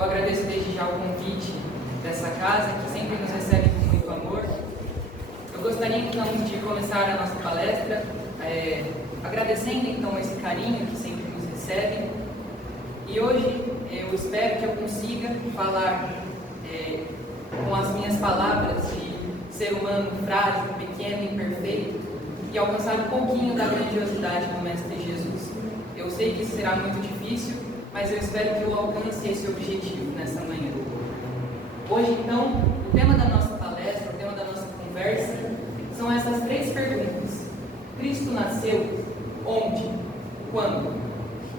Eu agradeço desde já o convite dessa casa, que sempre nos recebe com muito amor. Eu gostaria então de começar a nossa palestra agradecendo então esse carinho que sempre nos recebe. E hoje eu espero que eu consiga falar com as minhas palavras de ser humano frágil, pequeno, imperfeito, e alcançar um pouquinho da grandiosidade do Mestre Jesus. Eu sei que isso será muito difícil, mas eu espero que eu alcance esse objetivo nessa manhã. Hoje, então, o tema da nossa palestra, o tema da nossa conversa, são essas 3 perguntas. Cristo nasceu? Onde? Quando?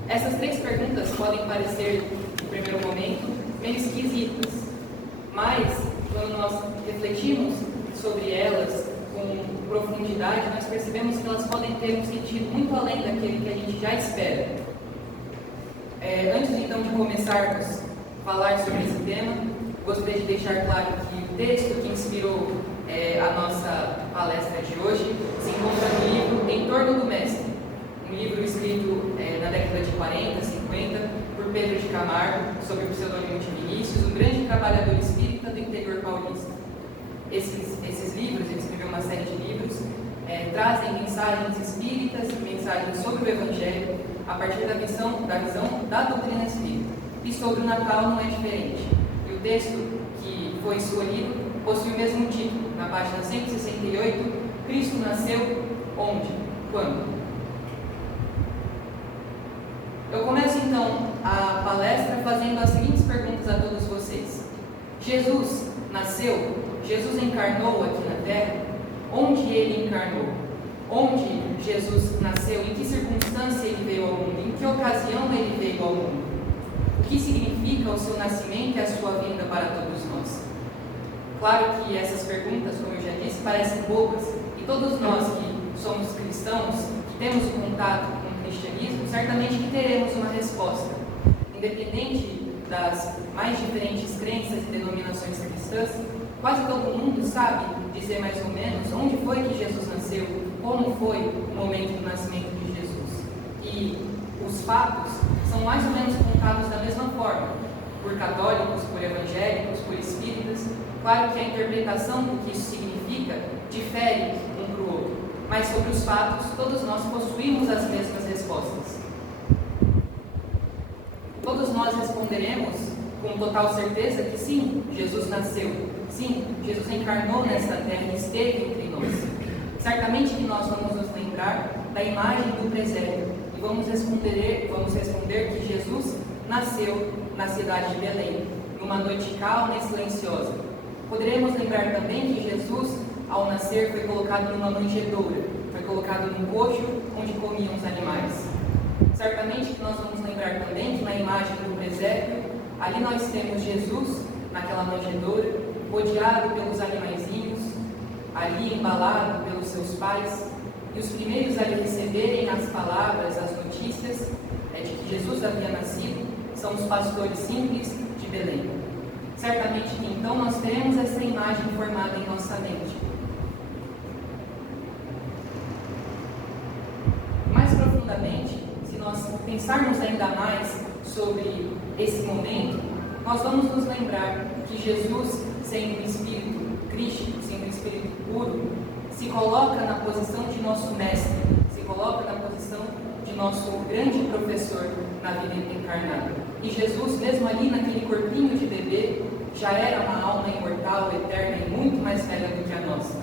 Essas 3 perguntas podem parecer, no primeiro momento, meio esquisitas, mas, quando nós refletimos sobre elas com profundidade, nós percebemos que elas podem ter um sentido muito além daquele que a gente já espera. Antes então de começarmos a falar sobre esse tema, gostaria de deixar claro que o texto que inspirou a nossa palestra de hoje se encontra no livro Em Torno do Mestre, um livro escrito na década de 40, 50, por Pedro de Camargo, sob o pseudônimo de Vinícius, um grande trabalhador espírita do interior paulista. Esses livros, ele escreveu uma série de livros, trazem mensagens espíritas, mensagens sobre o Evangelho, a partir da visão da doutrina espírita. E sobre o Natal não é diferente. E o texto que foi escolhido possui o mesmo título, na página 168, Cristo nasceu onde? Quando? Eu começo então a palestra fazendo as seguintes perguntas a todos vocês. Jesus nasceu? Jesus encarnou aqui na Terra? Onde ele encarnou? Onde Jesus nasceu? Em que circunstância ele veio ao mundo? Em que ocasião ele veio ao mundo? O que significa o seu nascimento e a sua vinda para todos nós? Claro que essas perguntas, como eu já disse, parecem bobas, e todos nós que somos cristãos, que temos o contato com o cristianismo, certamente que teremos uma resposta. Independente das mais diferentes crenças e denominações cristãs, quase todo mundo sabe dizer mais ou menos onde foi que Jesus nasceu, como foi o momento do nascimento de Jesus. E os fatos são mais ou menos contados da mesma forma, por católicos, por evangélicos, por espíritas. Claro que a interpretação do que isso significa difere um para o outro, mas sobre os fatos todos nós possuímos as mesmas respostas. Todos nós responderemos com total certeza que sim, Jesus nasceu. Sim, Jesus encarnou nesta terra e esteve entre nós. Certamente que nós vamos nos lembrar da imagem do presépio e vamos responder que Jesus nasceu na cidade de Belém, numa noite calma e silenciosa. Poderemos lembrar também que Jesus, ao nascer, foi colocado numa manjedoura, foi colocado num coxo onde comiam os animais. Certamente que nós vamos lembrar também que na imagem do presépio, ali nós temos Jesus, naquela manjedoura, rodeado pelos animaizinhos, ali embalado pelos seus pais, e os primeiros a lhe receberem as palavras, as notícias de que Jesus havia nascido, são os pastores simples de Belém. Certamente que então nós teremos essa imagem formada em nossa mente. Mais profundamente, se nós pensarmos ainda mais sobre esse momento, nós vamos nos lembrar que Jesus, sendo um espírito crístico, sendo um espírito puro, se coloca na posição de nosso mestre, se coloca na posição de nosso grande professor na vida encarnada. E Jesus, mesmo ali naquele corpinho de bebê, já era uma alma imortal, eterna e muito mais velha do que a nossa.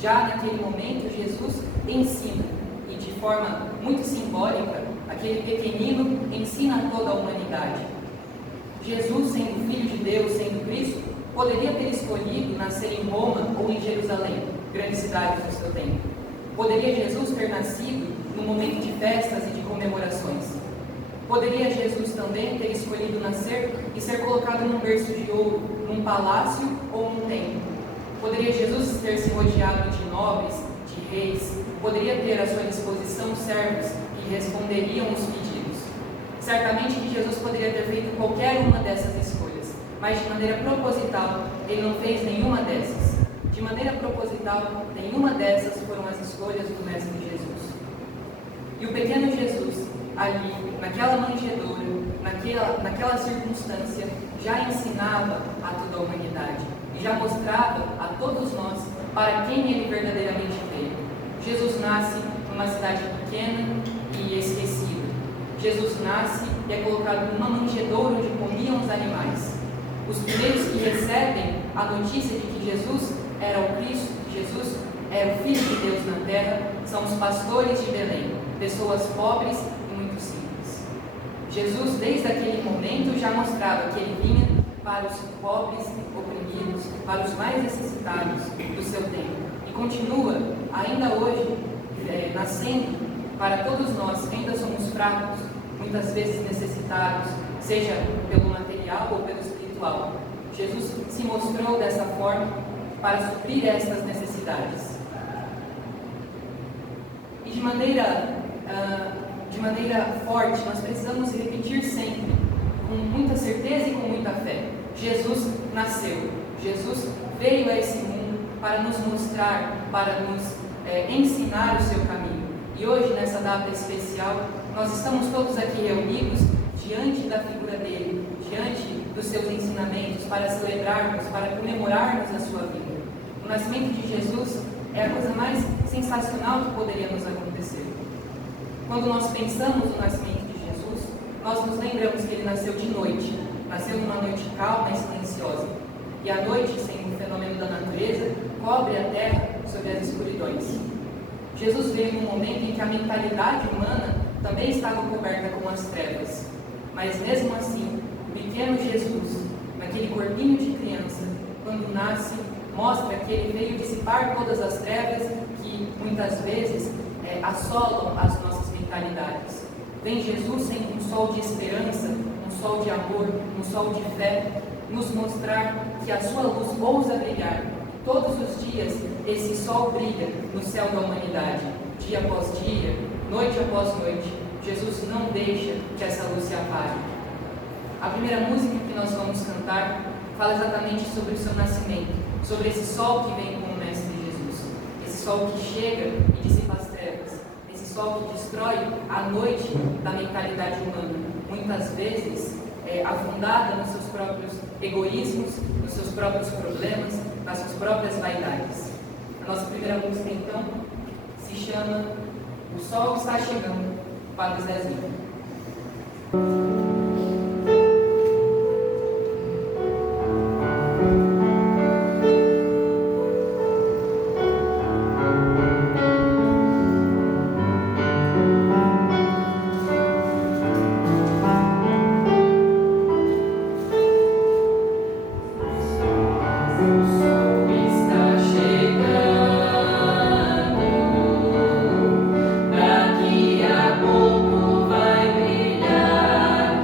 Já naquele momento, Jesus ensina, e de forma muito simbólica, aquele pequenino ensina a toda a humanidade. Jesus, sendo Filho de Deus, sendo Cristo, poderia ter escolhido nascer em Roma ou em Jerusalém, grandes cidades do seu tempo. Poderia Jesus ter nascido num momento de festas e de comemorações. Poderia Jesus também ter escolhido nascer e ser colocado num berço de ouro, num palácio ou num templo. Poderia Jesus ter se rodeado de nobres, de reis, poderia ter à sua disposição servos que responderiam os pedidos. Certamente que Jesus poderia ter feito qualquer uma dessas escolhas, mas de maneira proposital, ele não fez nenhuma dessas. De maneira proposital, nenhuma dessas foram as escolhas do Mestre Jesus. E o pequeno Jesus, ali, naquela manjedoura, naquela circunstância, já ensinava a toda a humanidade e já mostrava a todos nós para quem ele verdadeiramente veio. Jesus nasce numa cidade pequena e esquecida. Jesus nasce e é colocado numa manjedoura onde comiam os animais. Os primeiros que recebem a notícia de que Jesus era o Cristo, Jesus era o Filho de Deus na terra, são os pastores de Belém, pessoas pobres e muito simples. Jesus, desde aquele momento, já mostrava que ele vinha para os pobres, oprimidos, para os mais necessitados do seu tempo. E continua, ainda hoje, nascendo para todos nós que ainda somos fracos, muitas vezes necessitados, seja pelo material ou pelo espiritual. Jesus se mostrou dessa forma para suprir estas necessidades. E de maneira forte, nós precisamos repetir sempre, com muita certeza e com muita fé: Jesus nasceu. Jesus veio a esse mundo para nos mostrar, para nos ensinar o seu caminho. E hoje, nessa data especial, nós estamos todos aqui reunidos diante da figura dele, diante dos seus ensinamentos, para celebrarmos, para comemorarmos a sua vida. O nascimento de Jesus é a coisa mais sensacional que poderia nos acontecer. Quando nós pensamos no nascimento de Jesus, nós nos lembramos que ele nasceu de noite, nasceu numa noite calma e silenciosa. E a noite, sendo um fenômeno da natureza, cobre a terra sobre as escuridões. Jesus veio num momento em que a mentalidade humana também estava coberta com as trevas. Mas mesmo assim, o pequeno Jesus, naquele corpinho de criança, quando nasce, mostra que ele veio dissipar todas as trevas que muitas vezes assolam as nossas mentalidades. Vem Jesus sendo um sol de esperança, um sol de amor, um sol de fé, nos mostrar que a sua luz ousa brilhar. Todos os dias esse sol brilha no céu da humanidade, dia após dia, noite após noite. Jesus não deixa que essa luz se apague. A primeira música que nós vamos cantar fala exatamente sobre o seu nascimento, sobre esse sol que vem como Mestre Jesus, esse sol que chega e dissipa as trevas, esse sol que destrói a noite da mentalidade humana, muitas vezes afundada nos seus próprios egoísmos, nos seus próprios problemas, nas suas próprias vaidades. A nossa primeira música, então, se chama O Sol Está Chegando, Padre Zezinho. Daqui a pouco vai brilhar.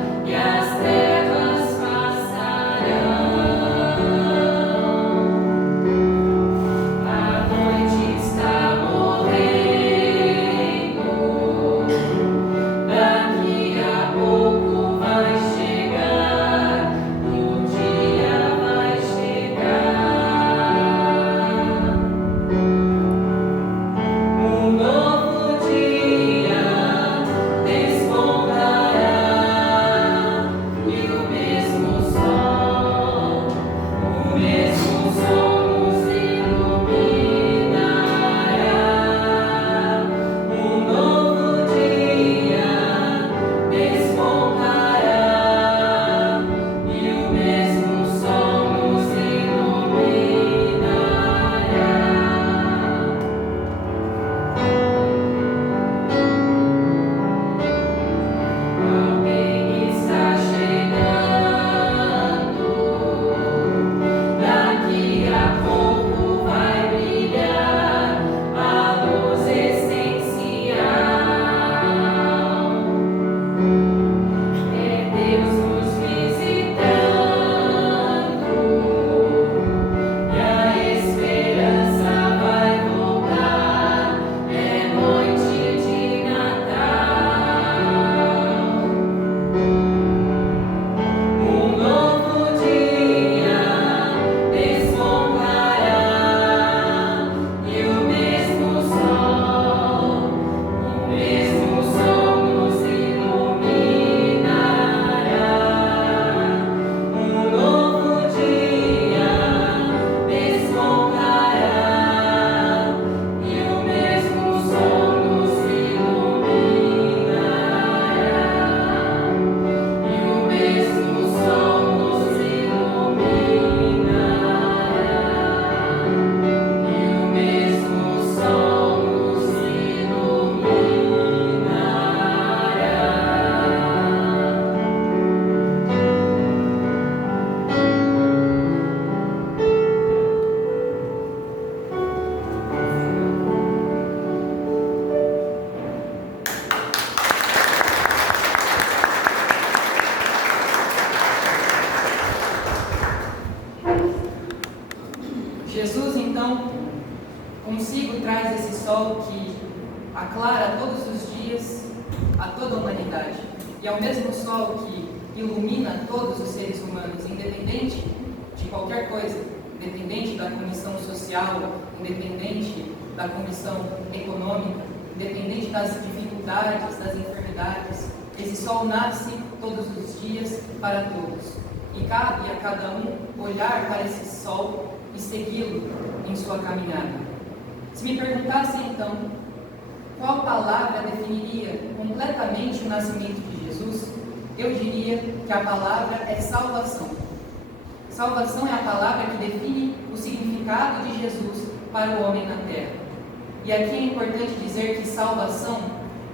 então consigo traz esse sol que aclara todos os dias a toda a humanidade. E é o mesmo sol que ilumina todos os seres humanos, independente de qualquer coisa, independente da condição social, independente da condição econômica, independente das dificuldades, das enfermidades. Esse sol nasce todos os dias para todos. E cabe a cada um olhar para esse sol e segui-lo em sua caminhada. Se me perguntassem então, qual palavra definiria completamente o nascimento de Jesus, eu diria que a palavra é salvação. Salvação é a palavra que define o significado de Jesus para o homem na terra. E aqui é importante dizer que salvação,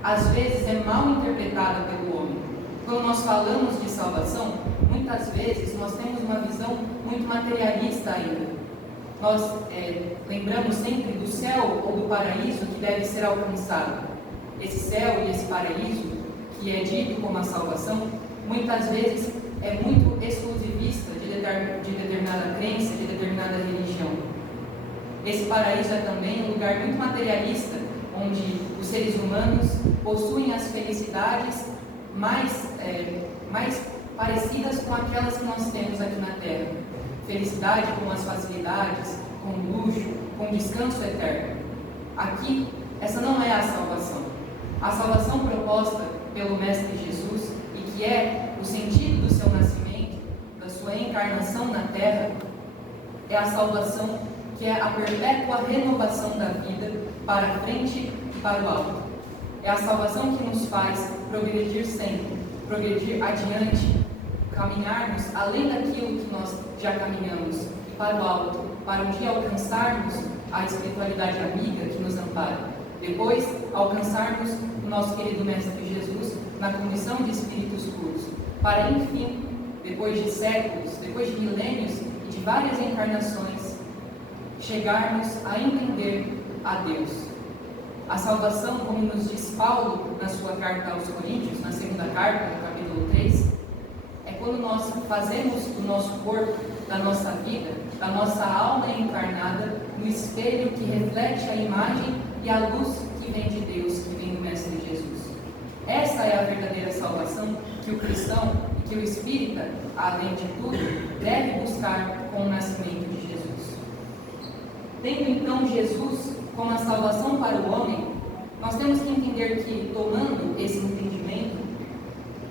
às vezes, é mal interpretada pelo homem. Quando nós falamos de salvação, muitas vezes nós temos uma visão muito materialista ainda. Nós lembramos sempre do céu ou do paraíso que deve ser alcançado. Esse céu e esse paraíso, que é dito como a salvação, muitas vezes é muito exclusivista de determinada crença, de determinada religião. Esse paraíso é também um lugar muito materialista, onde os seres humanos possuem as felicidades mais parecidas com aquelas que nós temos aqui na Terra. Felicidade com as facilidades, com luxo, com descanso eterno. Aqui, essa não é a salvação. A salvação proposta pelo Mestre Jesus, e que é o sentido do seu nascimento, da sua encarnação na Terra, é a salvação que é a perpétua renovação da vida para a frente e para o alto. É a salvação que nos faz progredir sempre, progredir adiante, caminharmos além daquilo que nós já caminhamos, e para o alto, para um dia alcançarmos a espiritualidade amiga que nos ampara. Depois, alcançarmos o nosso querido Mestre Jesus na condição de espíritos puros, para enfim, depois de séculos, depois de milênios e de várias encarnações, chegarmos a entender a Deus. A salvação, como nos diz Paulo na sua carta aos Coríntios, na segunda carta, no capítulo 3, é quando nós fazemos do nosso corpo, da nossa vida, da nossa alma encarnada, no espelho que reflete a imagem e a luz que vem de Deus, que vem do Mestre Jesus. Essa é a verdadeira salvação que o cristão e que o espírita, além de tudo, deve buscar com o nascimento de Jesus. Tendo então Jesus como a salvação para o homem, nós temos que entender que, tomando esse entendimento,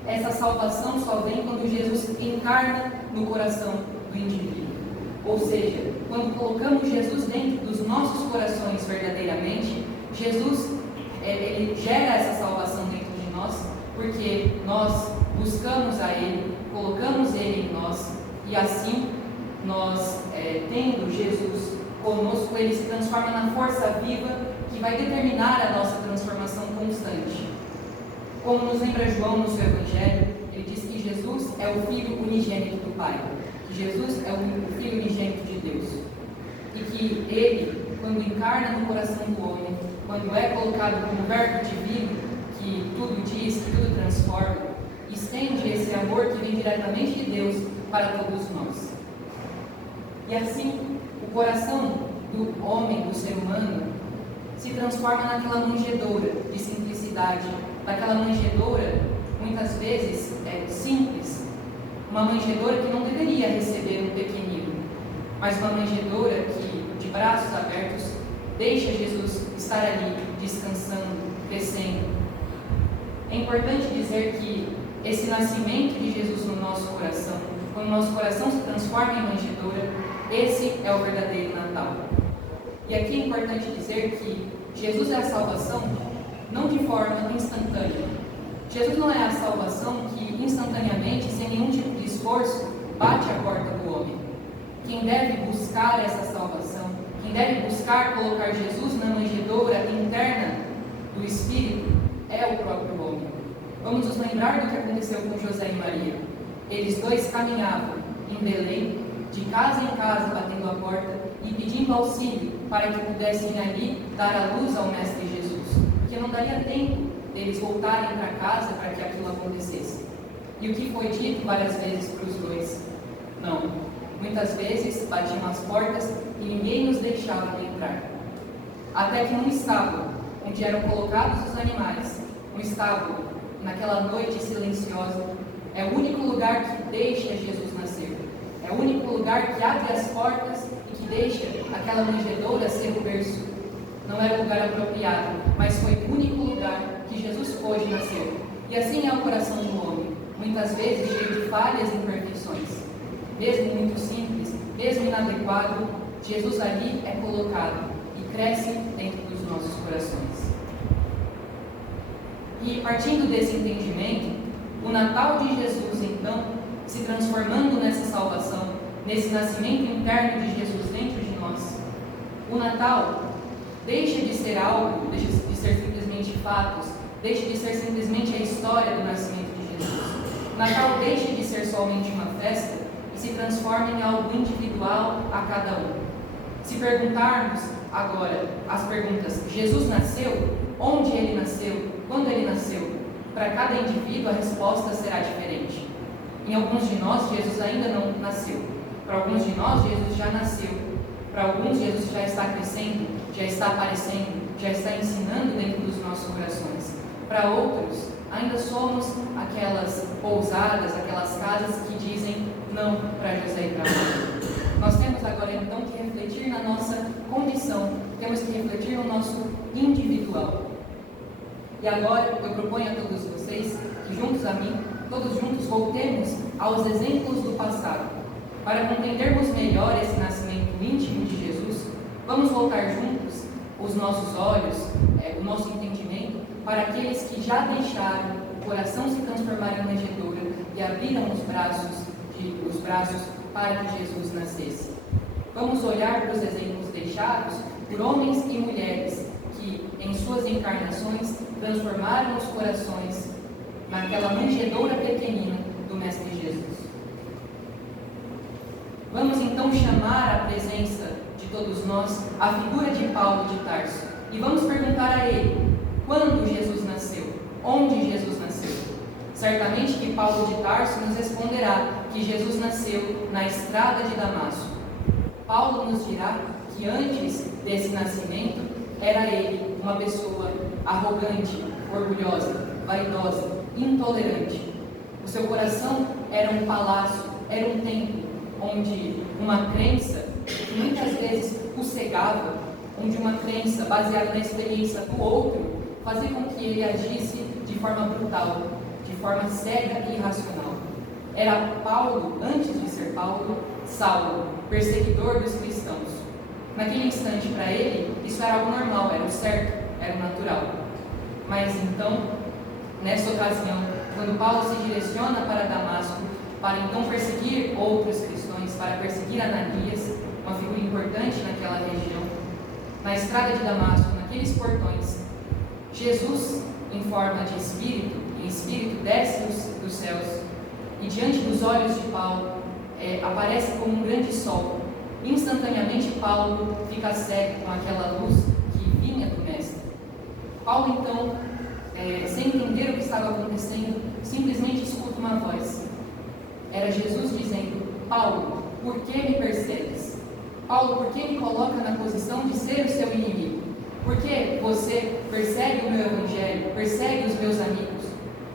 essa salvação só vem quando Jesus encarna no coração do indivíduo. Ou seja, quando colocamos Jesus dentro dos nossos corações verdadeiramente, Jesus ele gera essa salvação dentro de nós, porque nós buscamos a Ele, colocamos Ele em nós, e assim nós, tendo Jesus conosco, Ele se transforma na força viva que vai determinar a nossa transformação constante. Como nos lembra João no seu Evangelho, ele diz que Jesus é o Filho unigênito do Pai, que Jesus é o Filho unigênito de Deus, e que Ele, quando encarna no coração do homem, quando é colocado como verbo divino, que tudo diz, que tudo transforma, estende esse amor que vem diretamente de Deus para todos nós. E assim, o coração do homem, do ser humano, se transforma naquela manjedoura de simplicidade, daquela manjedoura, muitas vezes, simples, uma manjedoura que não deveria receber um pequenino, mas uma manjedoura que, de braços abertos, deixa Jesus estar ali, descansando, crescendo. É importante dizer que esse nascimento de Jesus no nosso coração, quando o nosso coração se transforma em manjedoura, esse é o verdadeiro Natal. E aqui é importante dizer que Jesus é a salvação não de forma instantânea. Jesus não é a salvação que instantaneamente, sem nenhum tipo de esforço, bate a porta do homem. Quem deve buscar essa salvação, quem deve buscar colocar Jesus na manjedoura interna do Espírito, é o próprio homem. Vamos nos lembrar do que aconteceu com José e Maria. Eles dois caminhavam em Belém, de casa em casa, batendo a porta e pedindo auxílio para que pudessem ali dar a luz ao Mestre Jesus, porque não daria tempo deles voltarem para casa para que aquilo acontecesse. E o que foi dito várias vezes para os dois? Não. Muito Muitas vezes batiam as portas e ninguém nos deixava entrar. Até que num estábulo, onde eram colocados os animais, um estábulo, naquela noite silenciosa, é o único lugar que deixa Jesus nascer. É o único lugar que abre as portas e que deixa aquela manjedoura ser o berço. Não era o lugar apropriado, mas foi o único lugar que Jesus pôde nascer. E assim é o coração do homem, muitas vezes cheio de falhas e imperfeições. Mesmo muito simples, mesmo inadequado, Jesus ali é colocado e cresce dentro dos nossos corações. E partindo desse entendimento, o Natal de Jesus, então, se transformando nessa salvação, nesse nascimento interno de Jesus dentro de nós, o Natal deixa de ser algo, deixa de ser simplesmente fatos, deixa de ser simplesmente a história do nascimento de Jesus. O Natal deixa de ser somente uma festa e se transforma em algo individual a cada um. Se perguntarmos agora as perguntas: Jesus nasceu? Onde ele nasceu? Quando ele nasceu? Para cada indivíduo a resposta será diferente. Em alguns de nós, Jesus ainda não nasceu. Para alguns de nós, Jesus já nasceu. Para alguns, Jesus já está crescendo, já está aparecendo, já está ensinando dentro dos nossos corações. Para outros, ainda somos aquelas pousadas, aquelas casas que dizem não para José e para Maria. Nós temos agora então que refletir na nossa condição, temos que refletir no nosso individual. E agora eu proponho a todos vocês que juntos a mim, todos juntos voltemos aos exemplos do passado. Para compreendermos melhor esse nascimento íntimo de Jesus, vamos voltar juntos os nossos olhos, o nosso entendimento, para aqueles que já deixaram o coração se transformar em manjedoura e abriram os braços para que Jesus nascesse. Vamos olhar para os exemplos deixados por homens e mulheres que, em suas encarnações, transformaram os corações naquela manjedoura pequenina do Mestre Jesus. Vamos então chamar à presença de todos nós a figura de Paulo de Tarso e vamos perguntar a ele: quando Jesus nasceu? Onde Jesus nasceu? Certamente que Paulo de Tarso nos responderá que Jesus nasceu na estrada de Damasco. Paulo nos dirá que antes desse nascimento era ele uma pessoa arrogante, orgulhosa, vaidosa, intolerante. O seu coração era um palácio, era um templo, onde uma crença que muitas vezes o cegava, onde uma crença baseada na experiência do outro fazia com que ele agisse de forma brutal, de forma cega e irracional. Era Paulo, antes de ser Paulo, Saulo, perseguidor dos cristãos. Naquele instante, para ele, isso era algo normal, era o certo, era o natural. Mas então, nessa ocasião, quando Paulo se direciona para Damasco, para então perseguir outros cristãos, para perseguir Ananias, uma figura importante naquela região, na estrada de Damasco, naqueles portões, Jesus, em forma de espírito, em espírito desce dos céus, e diante dos olhos de Paulo, aparece como um grande sol. Instantaneamente Paulo fica cego com aquela luz que vinha do Mestre. Paulo então, sem entender o que estava acontecendo, simplesmente escuta uma voz. Era Jesus dizendo: Paulo, por que me persegues? Paulo, por que me coloca na posição de ser o seu inimigo? Por que você persegue o meu evangelho, persegue os meus amigos?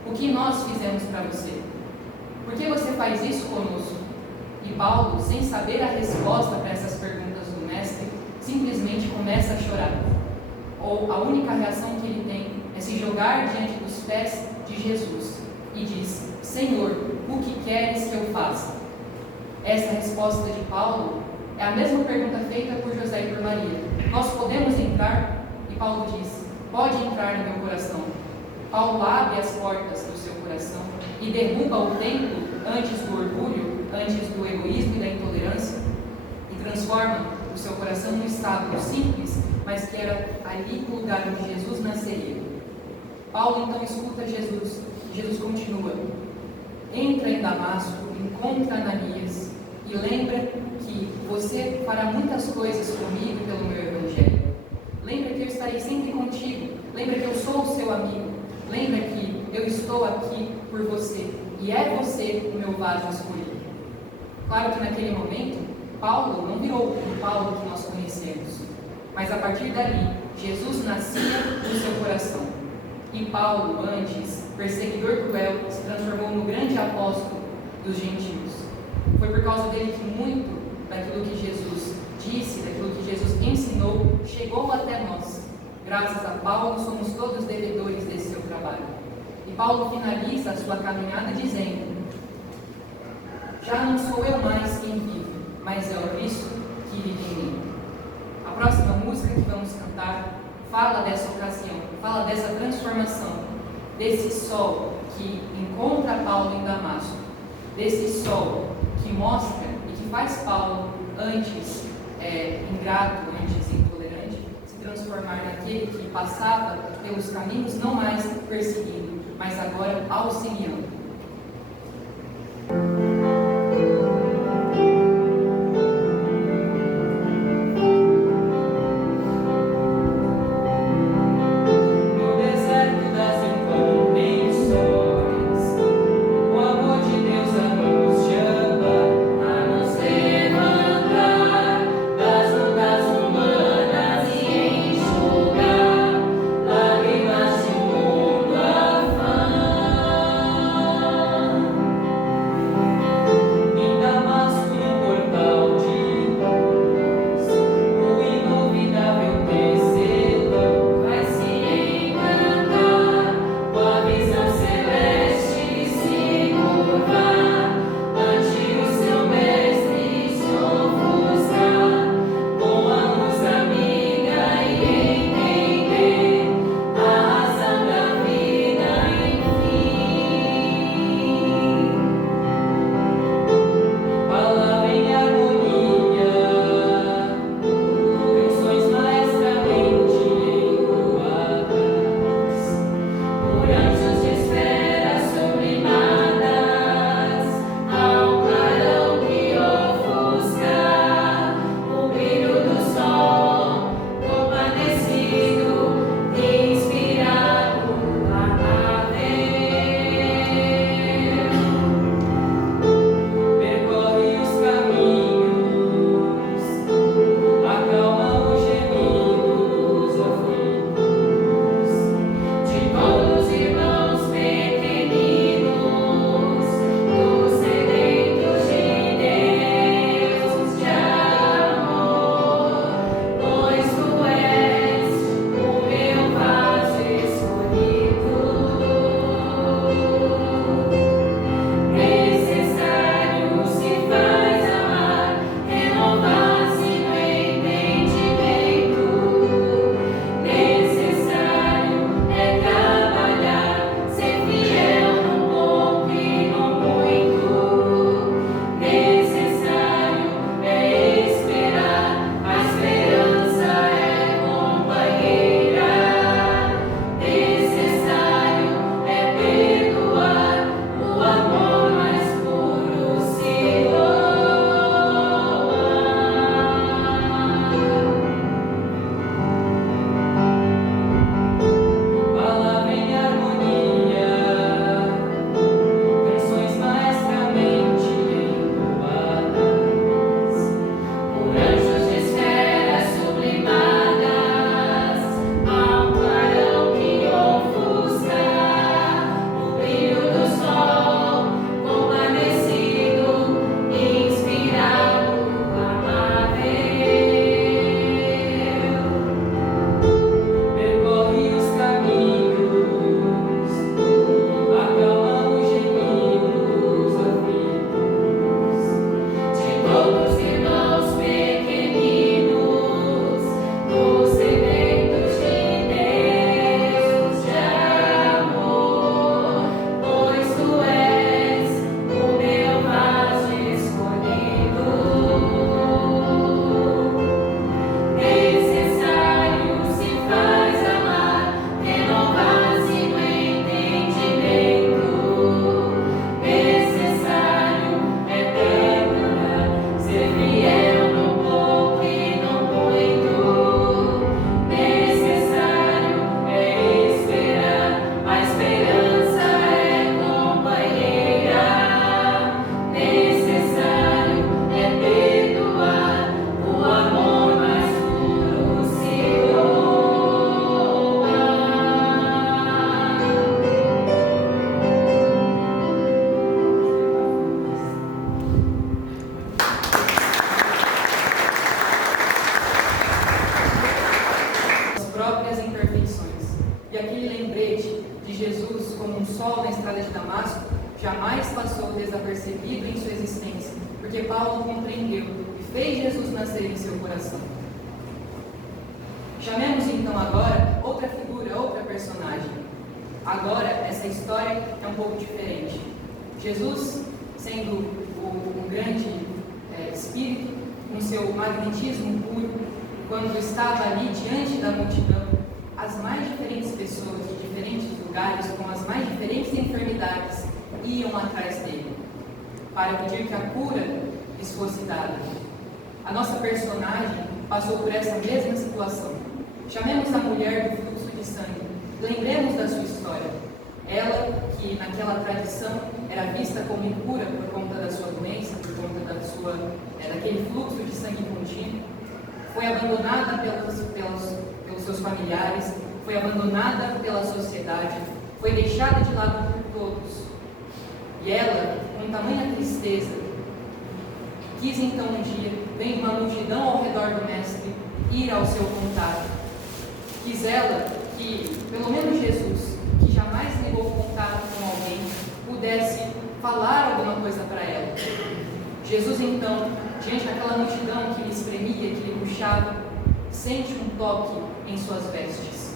O que nós fizemos para você? Por que você faz isso conosco? E Paulo, sem saber a resposta para essas perguntas do Mestre, simplesmente começa a chorar. Ou a única reação que ele tem é se jogar diante dos pés de Jesus e diz: Senhor, o que queres que eu faça? Essa resposta de Paulo é a mesma pergunta feita por José e por Maria. Nós podemos entrar? E Paulo diz: pode entrar no meu coração. Paulo abre as portas do seu coração e derruba o templo antes do orgulho, antes do egoísmo e da intolerância, e transforma o seu coração num estábulo simples, mas que era ali o lugar onde Jesus nasceria. Paulo então escuta Jesus. Jesus continua: entra em Damasco, encontra Ananias e lembra que você fará muitas coisas comigo pelo meu evangelho. Lembra que eu estarei sempre contigo. Lembra que eu sou o seu amigo. Lembra que eu estou aqui por você e é você o meu vaso escolhido. Claro que naquele momento, Paulo não virou o Paulo que nós conhecemos, mas a partir dali, Jesus nascia no seu coração. E Paulo, antes perseguidor cruel, se transformou no grande apóstolo dos gentios. Foi por causa dele que muito daquilo que Jesus disse, daquilo que Jesus ensinou, chegou até nós. Graças a Paulo, somos todos devedores desse seu trabalho. E Paulo finaliza a sua caminhada dizendo: já não sou eu mais quem vive, mas é o Cristo que vive em mim. A próxima música que vamos cantar fala dessa ocasião, fala dessa transformação, desse sol que encontra Paulo em Damasco, desse sol que mostra e que faz Paulo, antes ingrato, antes intolerante, se transformar naquele que passava pelos caminhos não mais perseguindo, mas agora auxiliando. sol na estrada de Damasco jamais passou desapercebido em sua existência, porque Paulo compreendeu e fez Jesus nascer em seu coração. Chamemos então agora outra figura, outra personagem. Agora, essa história é um pouco diferente. Jesus, sendo o grande Espírito, com seu magnetismo puro, quando estava ali diante da multidão, as mais diferentes pessoas de diferentes lugares, com as mais diferentes enfermidades, iam atrás dele, para pedir que a cura lhes fosse dada. A nossa personagem passou por essa mesma situação. Chamemos a mulher do fluxo de sangue. Lembremos da sua história. Ela, que naquela tradição era vista como impura por conta da sua doença, por conta daquele fluxo de sangue contínuo, foi abandonada pelos seus familiares, foi abandonada pela sociedade, foi deixada de lado por todos. E ela, com tamanha tristeza, quis então um dia, vendo uma multidão ao redor do Mestre, ir ao seu contato. Quis ela que, pelo menos Jesus, que jamais negou contato com alguém, pudesse falar alguma coisa para ela. Jesus então, diante daquela multidão que lhe espremia, que lhe puxava, sente um toque em suas vestes.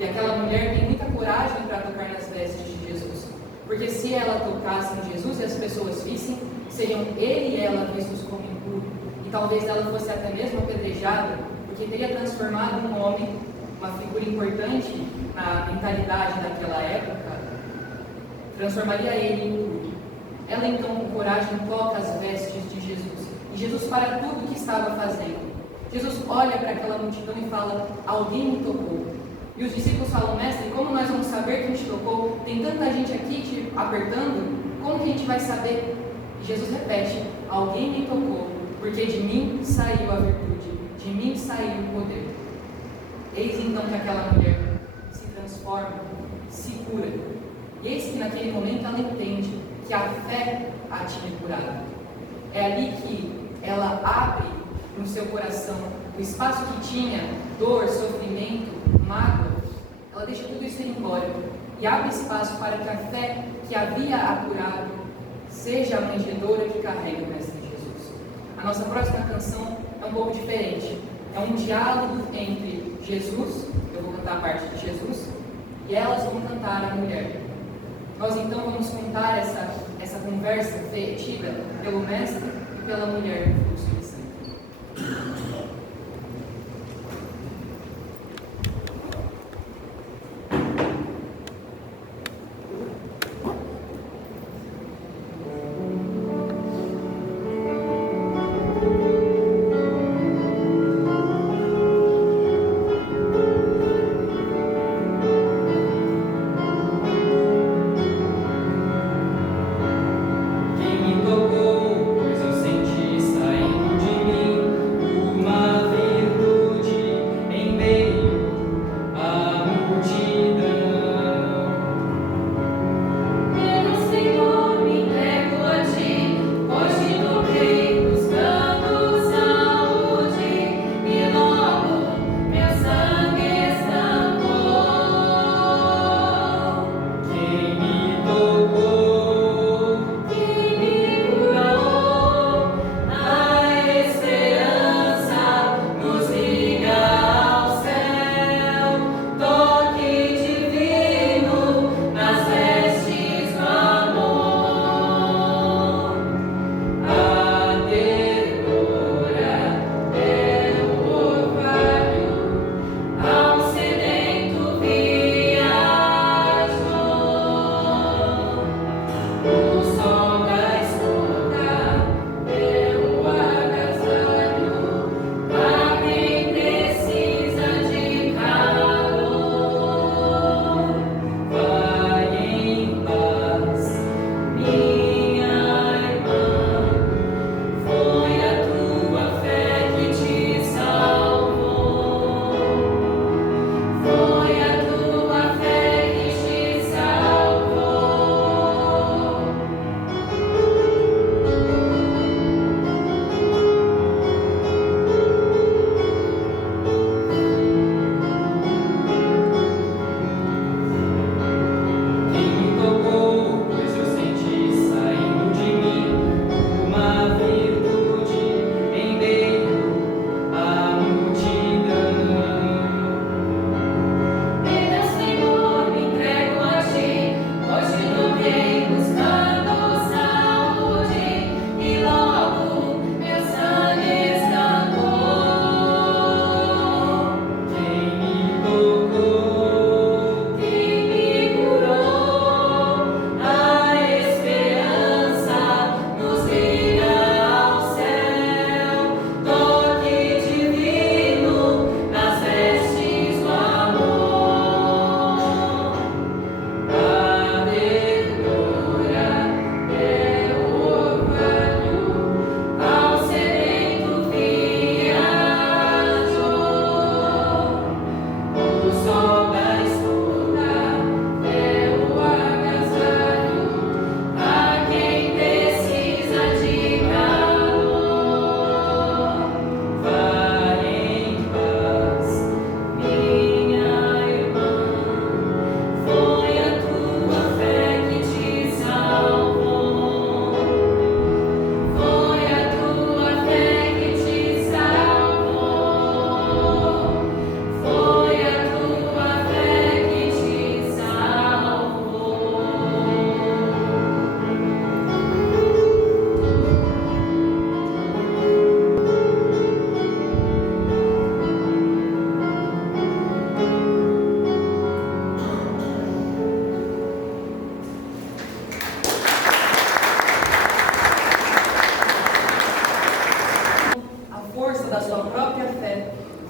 E aquela mulher tem muita coragem para tocar nas vestes de Jesus, porque se ela tocasse em Jesus e as pessoas vissem, seriam ele e ela vistos como impuro, e talvez ela fosse até mesmo apedrejada, porque teria transformado um homem, uma figura importante na mentalidade daquela época, transformaria ele em impuro. Ela então, com coragem, toca as vestes de Jesus, e Jesus para tudo o que estava fazendo. Jesus olha para aquela multidão e fala: alguém me tocou. E os discípulos falam: mestre, como nós vamos saber quem te tocou? Tem tanta gente aqui te apertando, como que a gente vai saber? E Jesus repete: alguém me tocou, porque de mim saiu a virtude, de mim saiu o poder. Eis então que aquela mulher se transforma, se cura. E eis que naquele momento ela entende que a fé a tinha curado. É ali que ela abre no seu coração o espaço que tinha dor, sofrimento, mágoa. Ela deixa tudo isso ir embora e abre espaço para que a fé que havia a curado seja a manjedoura que carrega o Mestre Jesus. A nossa próxima canção é um pouco diferente. É um diálogo entre Jesus, eu vou cantar a parte de Jesus, e elas vão cantar a mulher. Nós então vamos contar essa conversa tida pelo Mestre e pela mulher do fluxo de sangue. Quem me tocou, pois eu senti saindo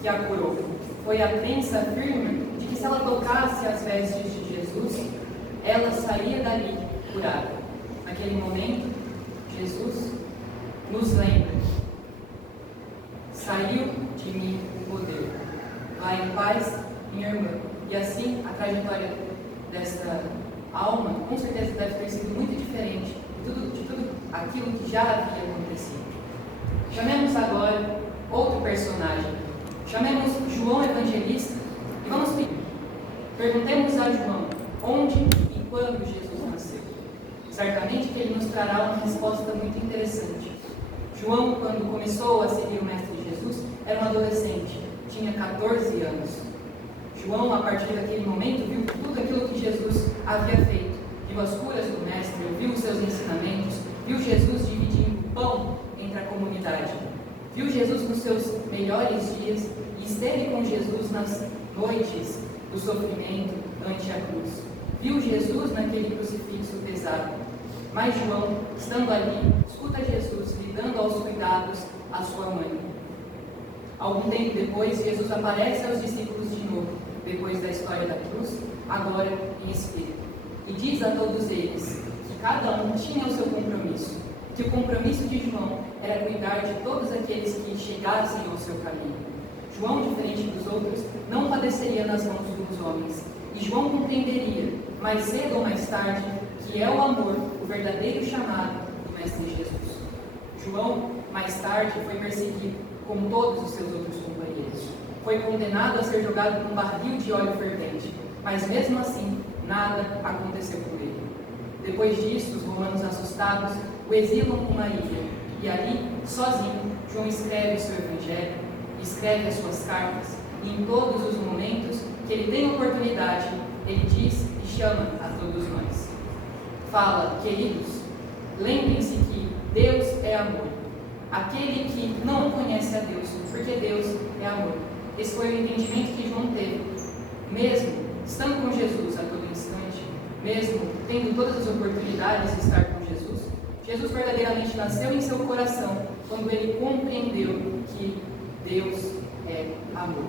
que a curou. Foi a crença firme de que se ela tocasse as vestes de Jesus, ela saía dali curada. Naquele momento, Jesus nos lembra: saiu de mim o poder. Vá em paz, minha irmã. E assim, a trajetória dessa alma, com certeza, deve ter sido muito diferente de tudo aquilo que já havia acontecido. Chamemos agora outro personagem. Chamemos João Evangelista e vamos pedir. Perguntemos a João onde e quando Jesus nasceu. Certamente que ele nos trará uma resposta muito interessante. João, quando começou a seguir o Mestre Jesus, era um adolescente, tinha 14 anos. João, a partir daquele momento, viu tudo aquilo que Jesus havia feito. Viu as curas do Mestre, viu os seus ensinamentos, viu Jesus dividindo o pão entre a comunidade. Viu Jesus nos seus melhores dias e esteve com Jesus nas noites do sofrimento ante a cruz. Viu Jesus naquele crucifixo pesado. Mas João, estando ali, escuta Jesus lhe dando aos cuidados a sua mãe. Algum tempo depois, Jesus aparece aos discípulos de novo, depois da história da cruz, agora em espírito. E diz a todos eles que cada um tinha o seu compromisso, que o compromisso de João era cuidar de todos aqueles que chegassem ao seu caminho. João, diferente dos outros, não padeceria nas mãos dos homens. E João compreenderia, mais cedo ou mais tarde, que é o amor, o verdadeiro chamado do Mestre Jesus. João, mais tarde, foi perseguido, como todos os seus outros companheiros. Foi condenado a ser jogado num barril de óleo fervente, mas mesmo assim, nada aconteceu com ele. Depois disso, os romanos assustados o exilam numa ilha, e ali, sozinho, João escreve o seu evangelho, escreve as suas cartas, e em todos os momentos que ele tem oportunidade, ele diz e chama a todos nós. Fala: queridos, lembrem-se que Deus é amor. Aquele que não conhece a Deus, porque Deus é amor. Esse foi o entendimento que João teve. Mesmo estando com Jesus a todo instante, mesmo tendo todas as oportunidades de estar com Jesus, Jesus verdadeiramente nasceu em seu coração quando ele compreendeu que Deus é amor.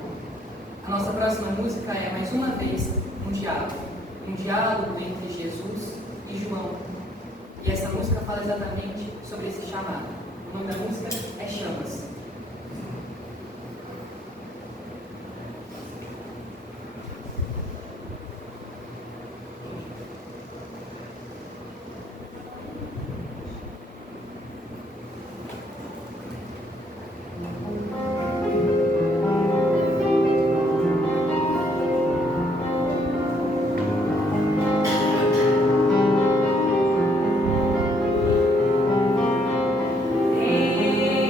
A nossa próxima música é, mais uma vez, um diálogo entre Jesus e João. E essa música fala exatamente sobre esse chamado. O nome da música é Chamas. Hey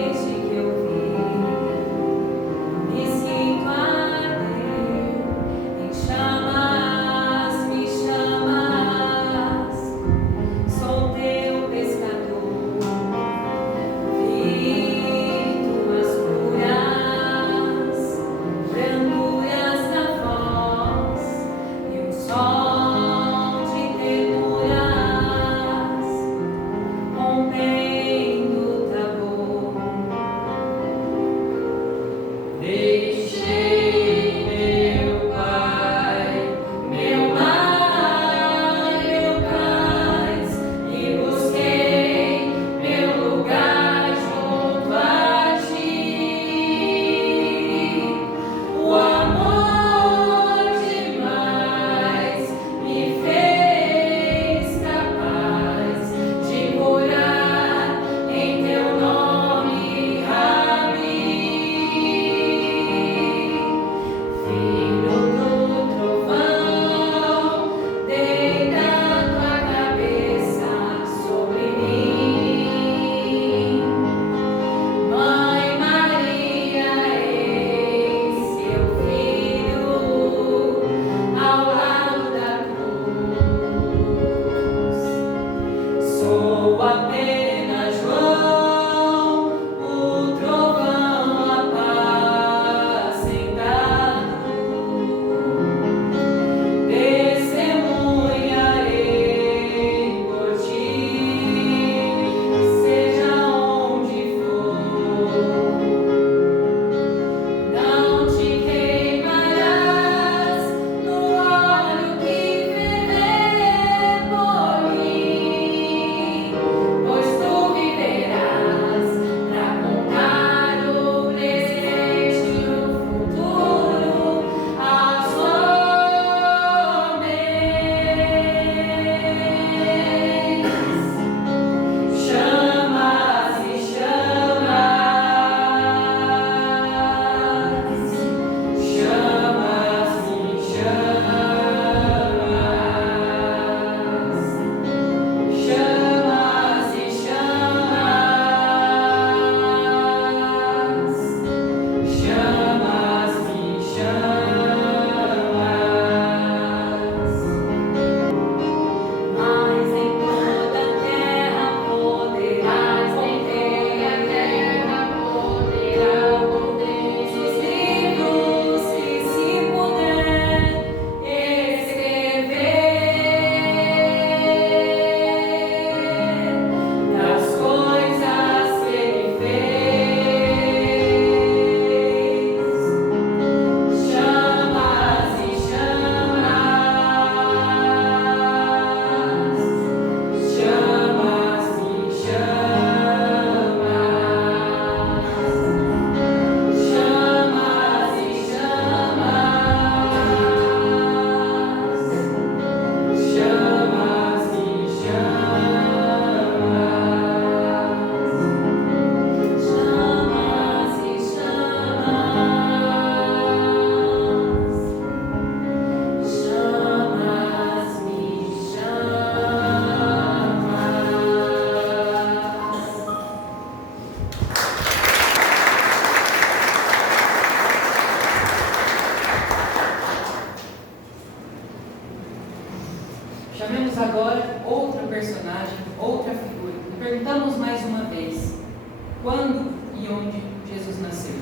quando e onde Jesus nasceu.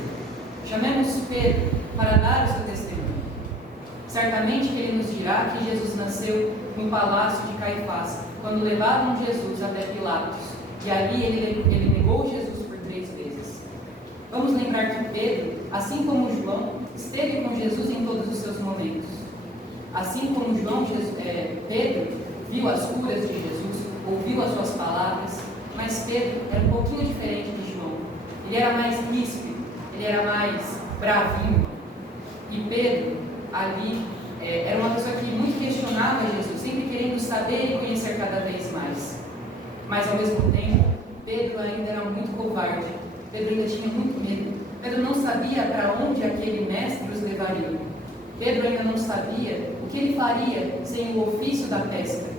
Chamemos Pedro para dar o seu testemunho. Certamente que ele nos dirá que Jesus nasceu no palácio de Caifás, quando levavam Jesus até Pilatos, e ali ele negou Jesus por 3 vezes. Vamos lembrar que Pedro, assim como João, esteve com Jesus em todos os seus momentos. Assim como Pedro viu as curas de Jesus, ouviu as suas palavras, mas Pedro era um pouquinho diferente de João. Ele era mais ríspido, ele era mais bravinho. E Pedro, ali, era uma pessoa que muito questionava Jesus, sempre querendo saber e conhecer cada vez mais. Mas, ao mesmo tempo, Pedro ainda era muito covarde. Pedro ainda tinha muito medo. Pedro não sabia para onde aquele mestre os levaria. Pedro ainda não sabia o que ele faria sem o ofício da pesca.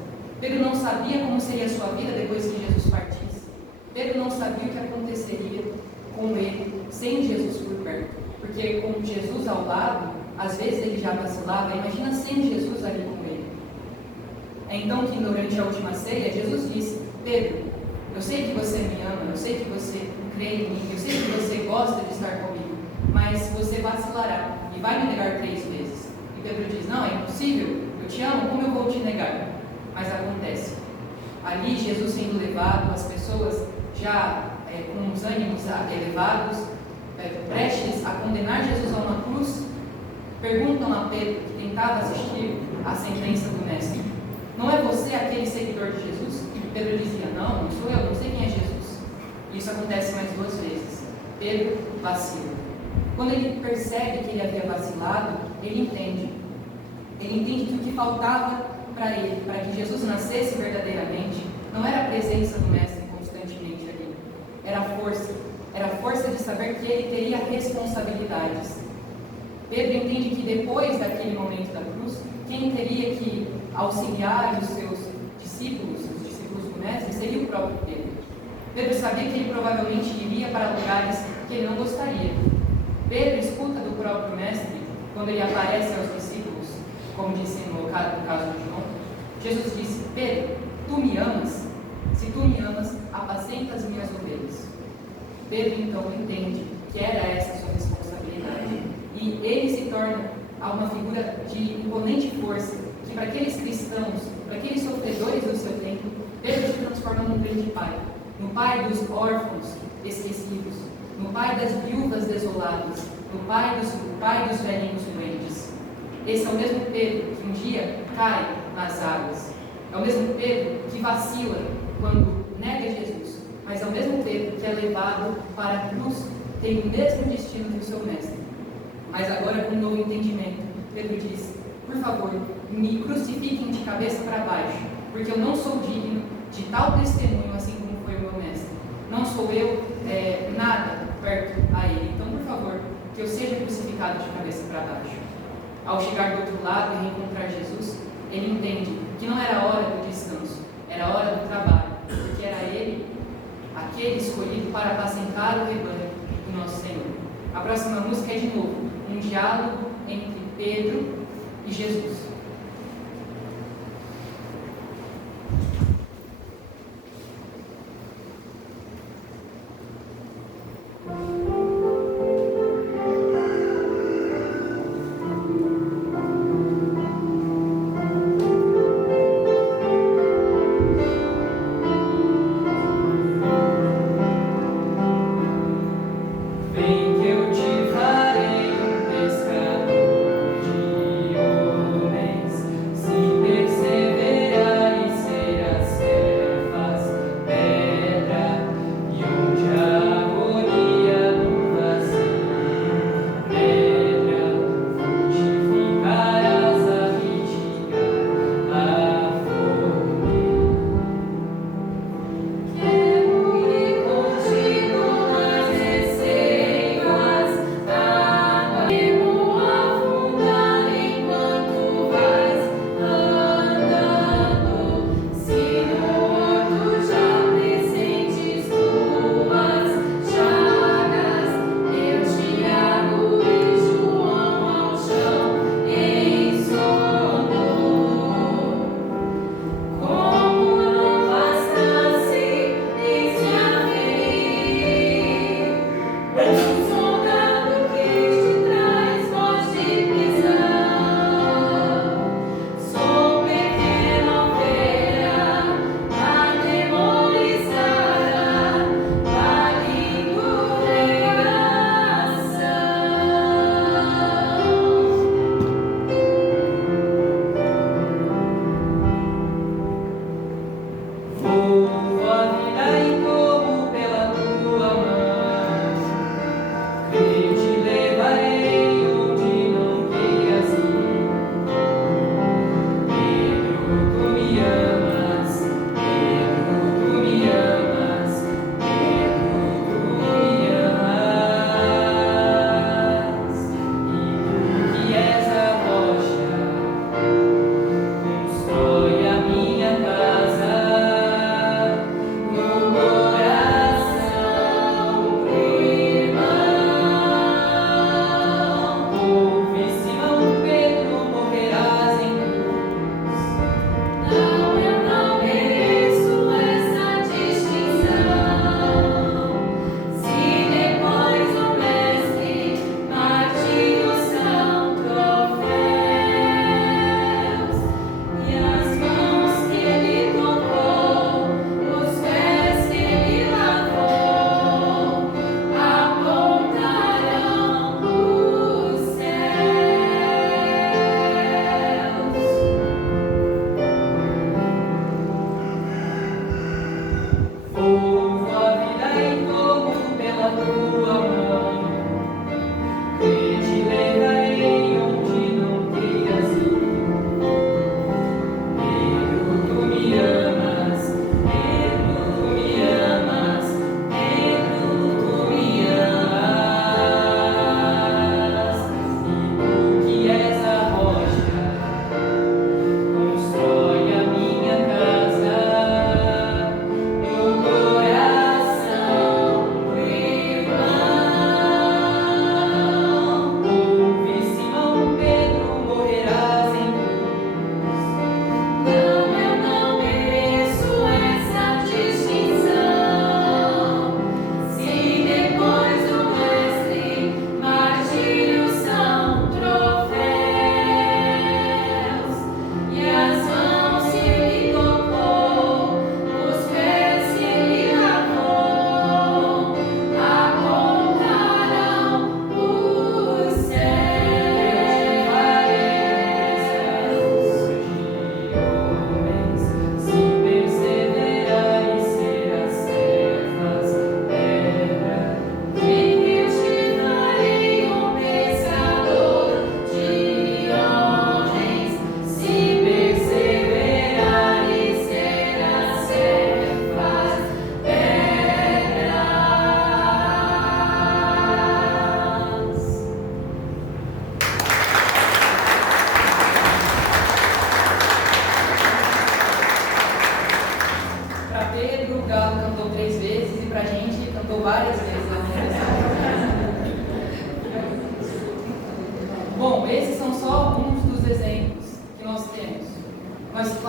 Pedro não sabia como seria a sua vida depois que Jesus partisse. Pedro não sabia o que aconteceria com ele sem Jesus por perto. Porque com Jesus ao lado, às vezes ele já vacilava. Imagina sem Jesus ali com ele. É então que durante a última ceia, Jesus disse: Pedro, eu sei que você me ama, eu sei que você crê em mim, eu sei que você gosta de estar comigo, mas você vacilará e vai me negar 3 vezes. E Pedro diz: não, é impossível, eu te amo, como eu vou te negar? Mas acontece. Ali Jesus sendo levado, as pessoas já com os ânimos elevados, prestes a condenar Jesus a uma cruz, perguntam a Pedro, que tentava assistir à sentença do mestre: não é você aquele seguidor de Jesus? E Pedro dizia: não sou eu, não sei quem é Jesus. E isso acontece mais 2 vezes. Pedro vacila. Quando ele percebe que ele havia vacilado, ele entende. Ele entende que o que faltava para ele, para que Jesus nascesse verdadeiramente, não era a presença do mestre constantemente ali. Era a força de saber que ele teria responsabilidades. Pedro entende que depois daquele momento da cruz, quem teria que auxiliar os seus discípulos, os discípulos do mestre, seria o próprio Pedro. Pedro sabia que ele provavelmente iria para lugares que ele não gostaria. Pedro escuta do próprio mestre, quando ele aparece aos discípulos, como disse no caso de João. Jesus disse: Pedro, tu me amas? Se tu me amas, apacenta as minhas ovelhas. Pedro então entende que era essa a sua responsabilidade. E ele se torna uma figura de imponente força, que para aqueles cristãos, para aqueles sofredores do seu tempo, Pedro se transforma num grande pai. No pai dos órfãos esquecidos, no pai das viúvas desoladas, no pai dos velhinhos doentes. Esse é o mesmo Pedro que um dia cai nas águas. É o mesmo Pedro que vacila quando nega Jesus. Mas é o mesmo Pedro que é levado para a cruz, tem o mesmo destino que o seu mestre. Mas agora, com um novo entendimento, Pedro diz: por favor, me crucifiquem de cabeça para baixo, porque eu não sou digno de tal testemunho assim como foi o meu mestre. Não sou eu nada perto a ele. Então, por favor, que eu seja crucificado de cabeça para baixo. Ao chegar do outro lado e reencontrar Jesus, ele entende que não era a hora do descanso, era a hora do trabalho, porque era ele, aquele escolhido para apacentar o rebanho do nosso Senhor. A próxima música é de novo um diálogo entre Pedro e Jesus.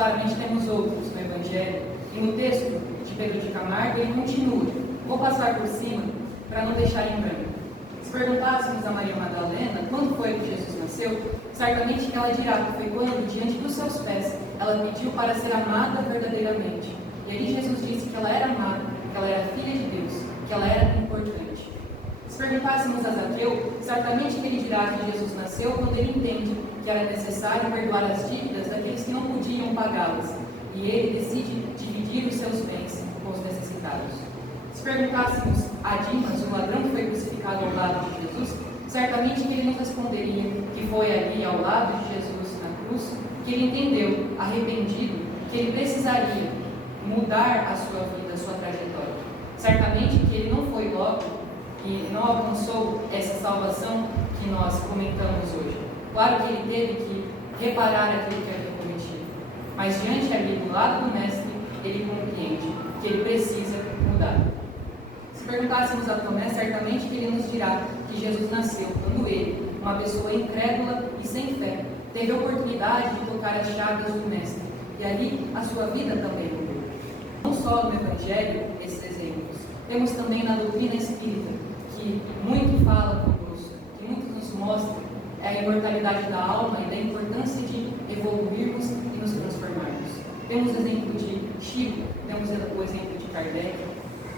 claramente temos outros no Evangelho. E no texto de Pedro de Camargo, ele continua. Vou passar por cima para não deixar em branco. Se perguntássemos a Maria Madalena quando foi que Jesus nasceu, certamente ela dirá que foi quando, diante dos seus pés, ela pediu para ser amada verdadeiramente. E ali Jesus disse que ela era amada, que ela era filha de Deus, que ela era importante. Se perguntássemos a Zaqueu, certamente que ele dirá que Jesus nasceu quando ele entende que era necessário perdoar as dívidas daqueles que não podiam pagá-las. E ele decide dividir os seus bens com os necessitados. Se perguntássemos a Dimas, o ladrão que foi crucificado ao lado de Jesus, certamente que ele nos responderia que foi ali ao lado de Jesus na cruz que ele entendeu, arrependido, que ele precisaria mudar a sua vida, a sua trajetória. Certamente que ele não foi logo e não alcançou essa salvação que nós comentamos hoje. Claro que ele teve que reparar aquilo que havia cometido, mas diante ali do lado do Mestre, ele compreende que ele precisa mudar. Se perguntássemos a Tomé, certamente que ele nos dirá que Jesus nasceu quando ele, uma pessoa incrédula e sem fé, teve a oportunidade de tocar as chagas do Mestre, e ali a sua vida também mudou. Não só no Evangelho, esses exemplos, temos também na doutrina espírita, que muito fala conosco, que muito nos mostra a imortalidade da alma e da importância de evoluirmos e nos transformarmos. Temos o exemplo de Chico, temos o exemplo de Kardec,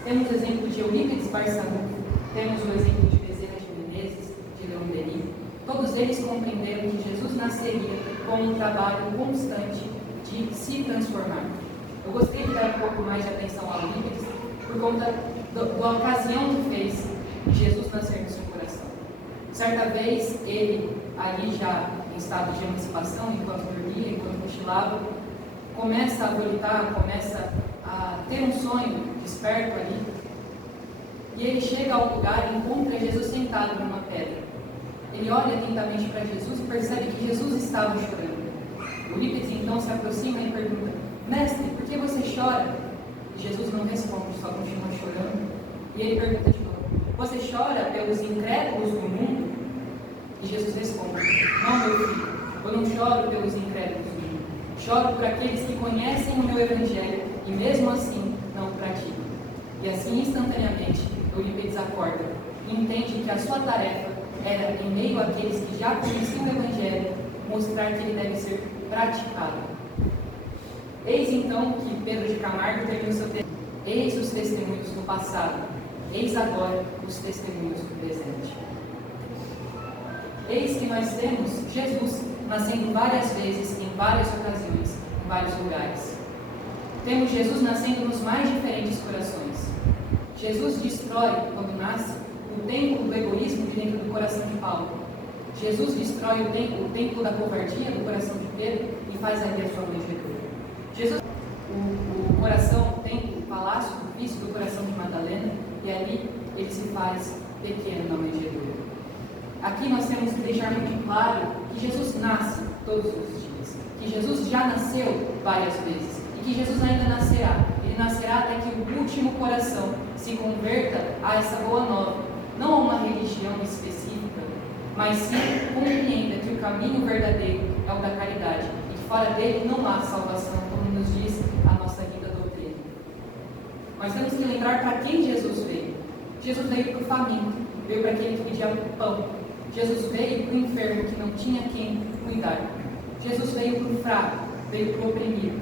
temos o exemplo de Eurípides Barçanufo, temos o exemplo de Bezerra de Menezes, de Leão Denis. Todos eles compreenderam que Jesus nasceria com um trabalho constante de se transformar. Eu gostaria de dar um pouco mais de atenção a Eurípides por conta da ocasião que fez Jesus nascer no seu coração. Certa vez, ele, ali já em estado de emancipação, enquanto dormia, enquanto cochilava, começa a volitar, começa a ter um sonho desperto ali. E ele chega ao lugar e encontra Jesus sentado numa pedra. Ele olha atentamente para Jesus e percebe que Jesus estava chorando. Eurípides então se aproxima e pergunta: Mestre, por que você chora? E Jesus não responde, só continua chorando. E ele pergunta de novo: Você chora pelos incrédulos do mundo? E Jesus responde: Não, meu filho, eu não choro pelos incrédulos do mundo. Choro por aqueles que conhecem o meu Evangelho e mesmo assim não o praticam. E assim, instantaneamente, Eurípides acorda e entende que a sua tarefa era, em meio àqueles que já conheciam o Evangelho, mostrar que ele deve ser praticado. Eis então que Pedro de Camargo termina o seu texto. Eis os testemunhos do passado, eis agora os testemunhos do presente. Eis que nós temos Jesus nascendo várias vezes, em várias ocasiões, em vários lugares. Temos Jesus nascendo nos mais diferentes corações. Jesus destrói, quando nasce, o templo do egoísmo de dentro do coração de Paulo. Jesus destrói o templo da covardia do coração de Pedro e faz ali a sua manjedoura. Jesus, o coração, o templo, o palácio do vício do coração de Madalena, e ali ele se faz pequeno na manjedoura. Aqui nós temos que deixar muito claro que Jesus nasce todos os dias, que Jesus já nasceu várias vezes e que Jesus ainda nascerá. Ele nascerá até que o último coração se converta a essa boa nova, não a uma religião específica, mas sim compreenda que o caminho verdadeiro é o da caridade e que fora dele não há salvação, como nos diz a nossa linda doutrina. Mas temos que lembrar para quem Jesus veio. Jesus veio para o faminto, veio para aquele que pedia pão. Jesus veio para o enfermo que não tinha quem cuidar. Jesus veio para o fraco, veio para o oprimido.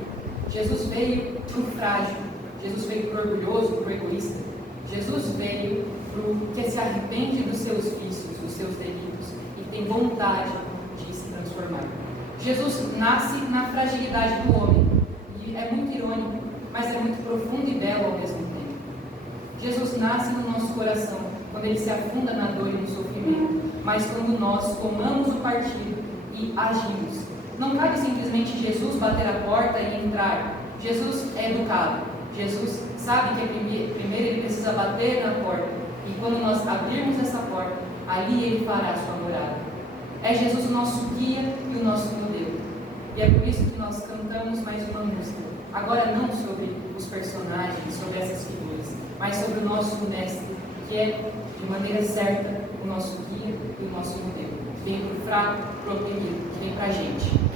Jesus veio para o frágil. Jesus veio para o orgulhoso, para o egoísta. Jesus veio para o que se arrepende dos seus vícios, dos seus delitos e tem vontade de se transformar. Jesus nasce na fragilidade do homem. E é muito irônico, mas é muito profundo e belo ao mesmo tempo. Jesus nasce no nosso coração, quando ele se afunda na dor e no sofrimento, mas quando nós tomamos o partido e agimos. Não cabe simplesmente Jesus bater a porta e entrar. Jesus é educado. Jesus sabe que primeiro ele precisa bater na porta. E quando nós abrirmos essa porta, ali ele fará a sua morada. É Jesus o nosso guia e o nosso modelo. E é por isso que nós cantamos mais uma música. Agora não sobre os personagens, sobre essas figuras, mas sobre o nosso mestre, que é, de maneira certa, o nosso guia e o nosso modelo. Que vem para o fraco, para o oprimido, que vem para a gente.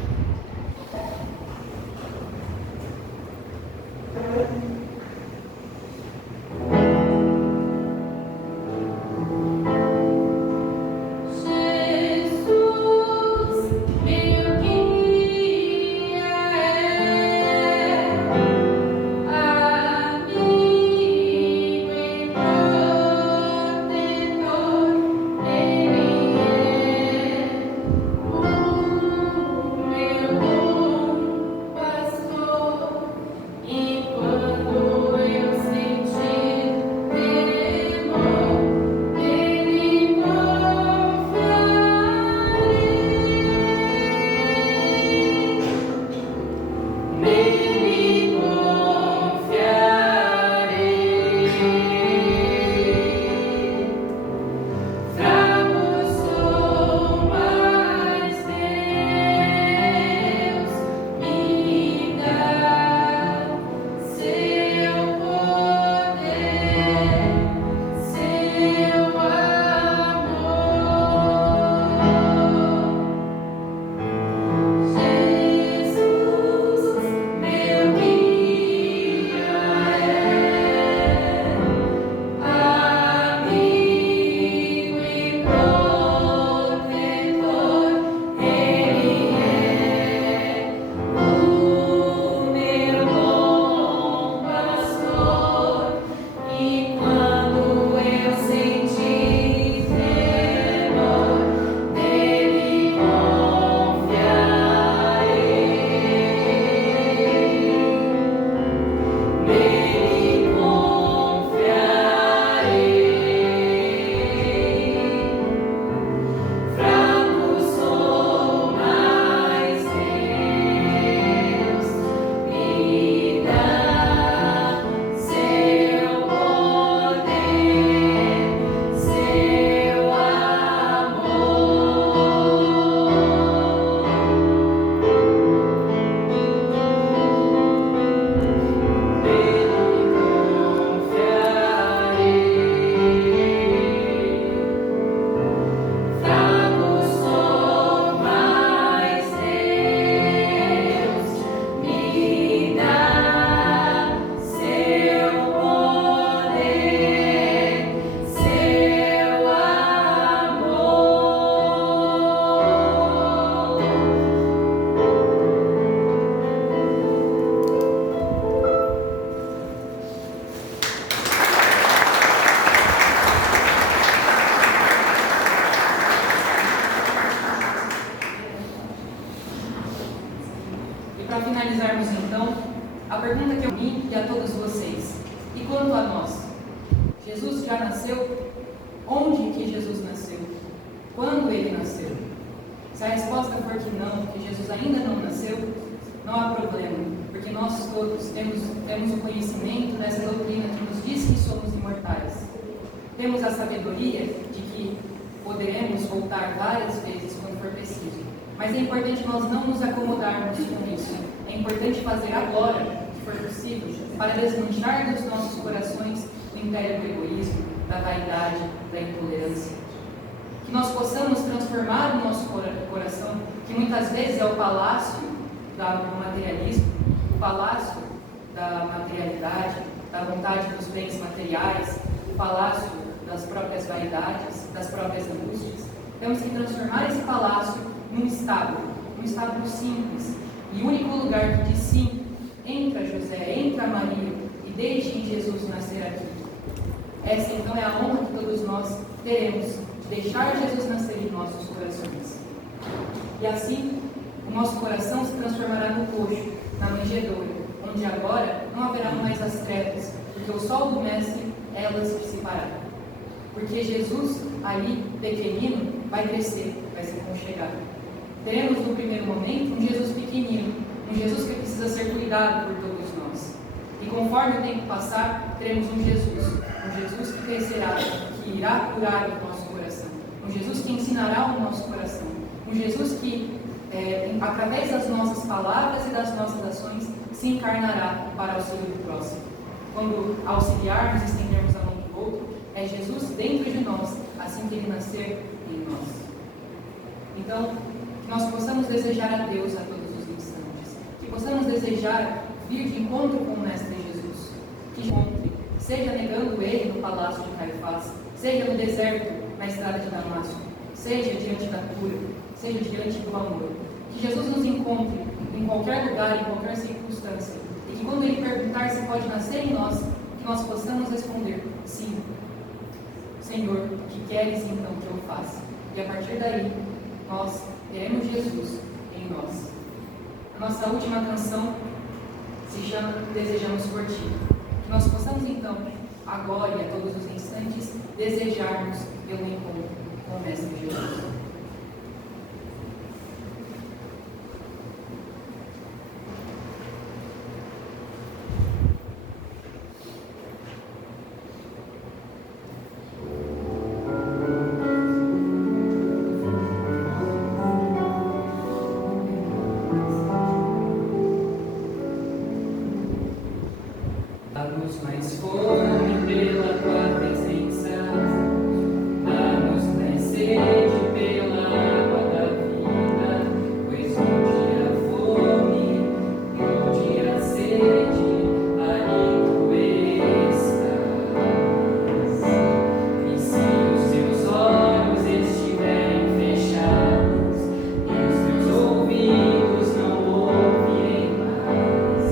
pergunta que eu mim e a todos vocês: e quanto a nós? Jesus já nasceu? Onde que Jesus nasceu? Quando ele nasceu? Se a resposta for que não, que Jesus ainda não nasceu, não há problema, porque nós todos temos o conhecimento dessa doutrina que nos diz que somos imortais. Temos a sabedoria de que poderemos voltar várias vezes quando for preciso. Mas é importante nós não nos acomodarmos com isso. É importante fazer agora, se for possível, para desmanchar dos nossos corações o império do egoísmo, da vaidade, da intolerância. Que nós possamos transformar o nosso coração, que muitas vezes é o palácio do materialismo, o palácio da materialidade, da vontade dos bens materiais, o palácio das próprias vaidades, das próprias angústias. Temos que transformar esse palácio num estábulo simples, e o único lugar que diz sim: entra José, entra Maria, e deixem Jesus nascer aqui. Essa então é a honra que todos nós teremos, de deixar Jesus nascer em nossos corações. E assim, o nosso coração se transformará no coxo, na manjedoura, onde agora não haverá mais as trevas, porque o sol do Mestre elas dissipará. Porque Jesus, ali, pequenino, vai crescer, vai se conchegar. Teremos no primeiro momento um Jesus pequenino, um Jesus que precisa ser cuidado por todos nós. E conforme o tempo passar, teremos um Jesus que crescerá, que irá curar o nosso coração, um Jesus que ensinará o nosso coração, um Jesus que, através das nossas palavras e das nossas ações, se encarnará para auxílio do próximo. Quando auxiliarmos e estendermos a mão do outro, é Jesus dentro de nós, assim que ele nascer em nós. Então, que nós possamos desejar a Deus a todos os instantes, que possamos desejar vir de encontro com o Mestre Jesus, que encontre, seja negando ele no palácio de Caifás, seja no deserto, na estrada de Damasco, seja diante da cura, seja diante do amor. Que Jesus nos encontre em qualquer lugar, em qualquer circunstância, e que quando ele perguntar se pode nascer em nós, que nós possamos responder: sim, Senhor, o que queres então que eu faça? E a partir daí, nós teremos Jesus em nós. A nossa última canção se chama Desejamos por Ti. Que nós possamos então, agora e a todos os instantes, desejarmos pelo encontro com o Mestre Jesus. Dá-nos mais fome pela tua presença, dá-nos mais sede pela água da vida, pois um dia fome, um dia sede, ali tu estás. E se os teus olhos estiverem fechados e os teus ouvidos não ouvirem mais,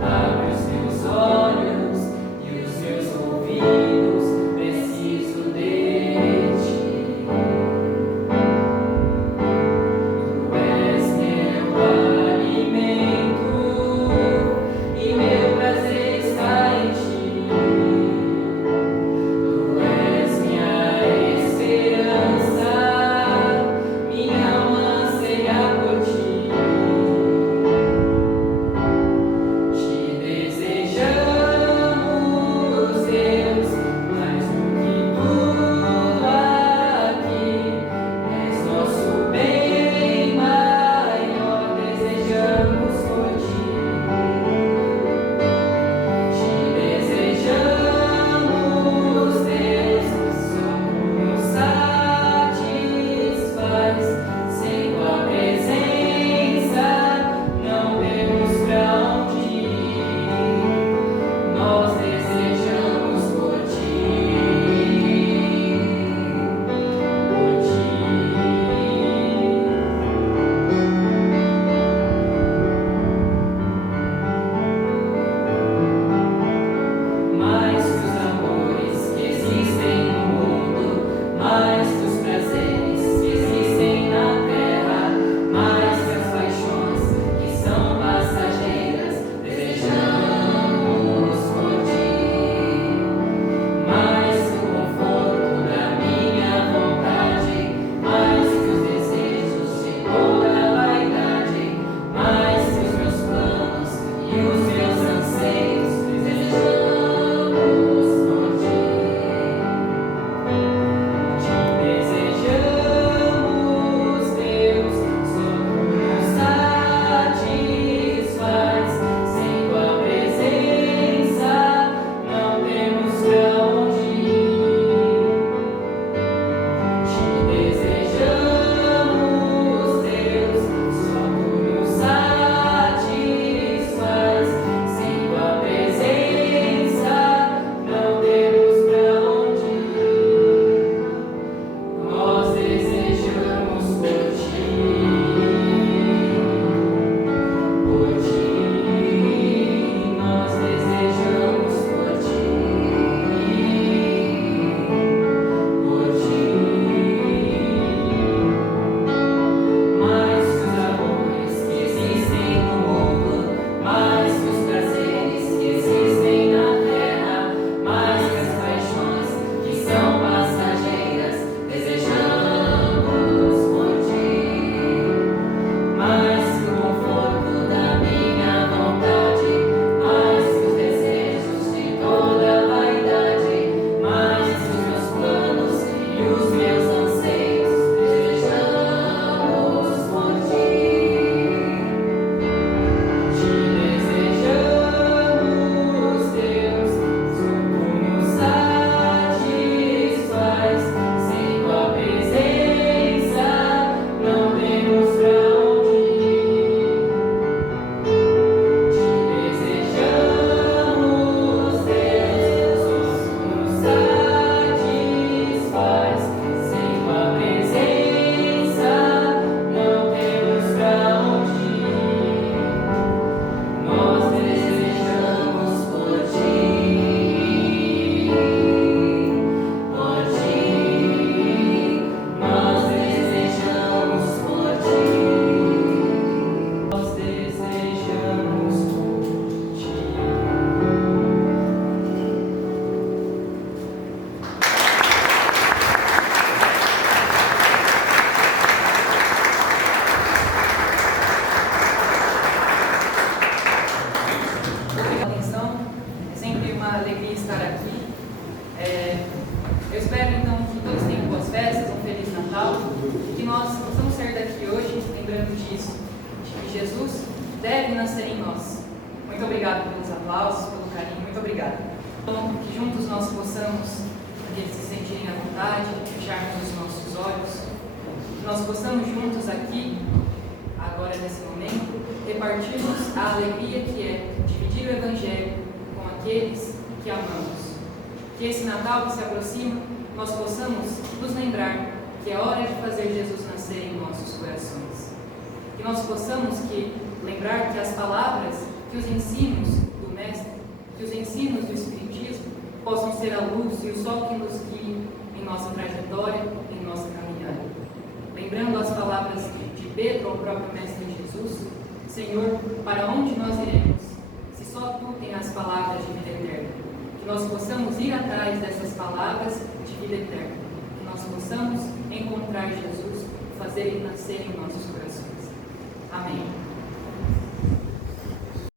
abre os teus olhos e os teus ouvidos, preciso de ti. nós possamos sair daqui hoje lembrando disso, de que Jesus deve nascer em nós. Muito obrigado pelos aplausos, pelo carinho, muito obrigado. Então, que juntos nós possamos, aqueles que se sentirem à vontade, fecharmos os nossos olhos, que nós possamos juntos aqui, agora nesse momento, repartirmos a alegria que é dividir o Evangelho com aqueles que amamos. Que esse Natal que se aproxima, nós possamos nos lembrar que é hora de fazer Jesus nascer em nossos corações. Que nós possamos lembrar que as palavras, que os ensinos do Mestre, que os ensinos do Espiritismo possam ser a luz e o sol que nos guie em nossa trajetória, em nossa caminhada. Lembrando as palavras de Pedro ao próprio Mestre Jesus: Senhor, para onde nós iremos, se só Tu tens as palavras de vida eterna? Que nós possamos ir atrás dessas palavras de vida eterna. Que nós possamos encontrar Jesus, fazer Ele nascer em nossos corações. Amém.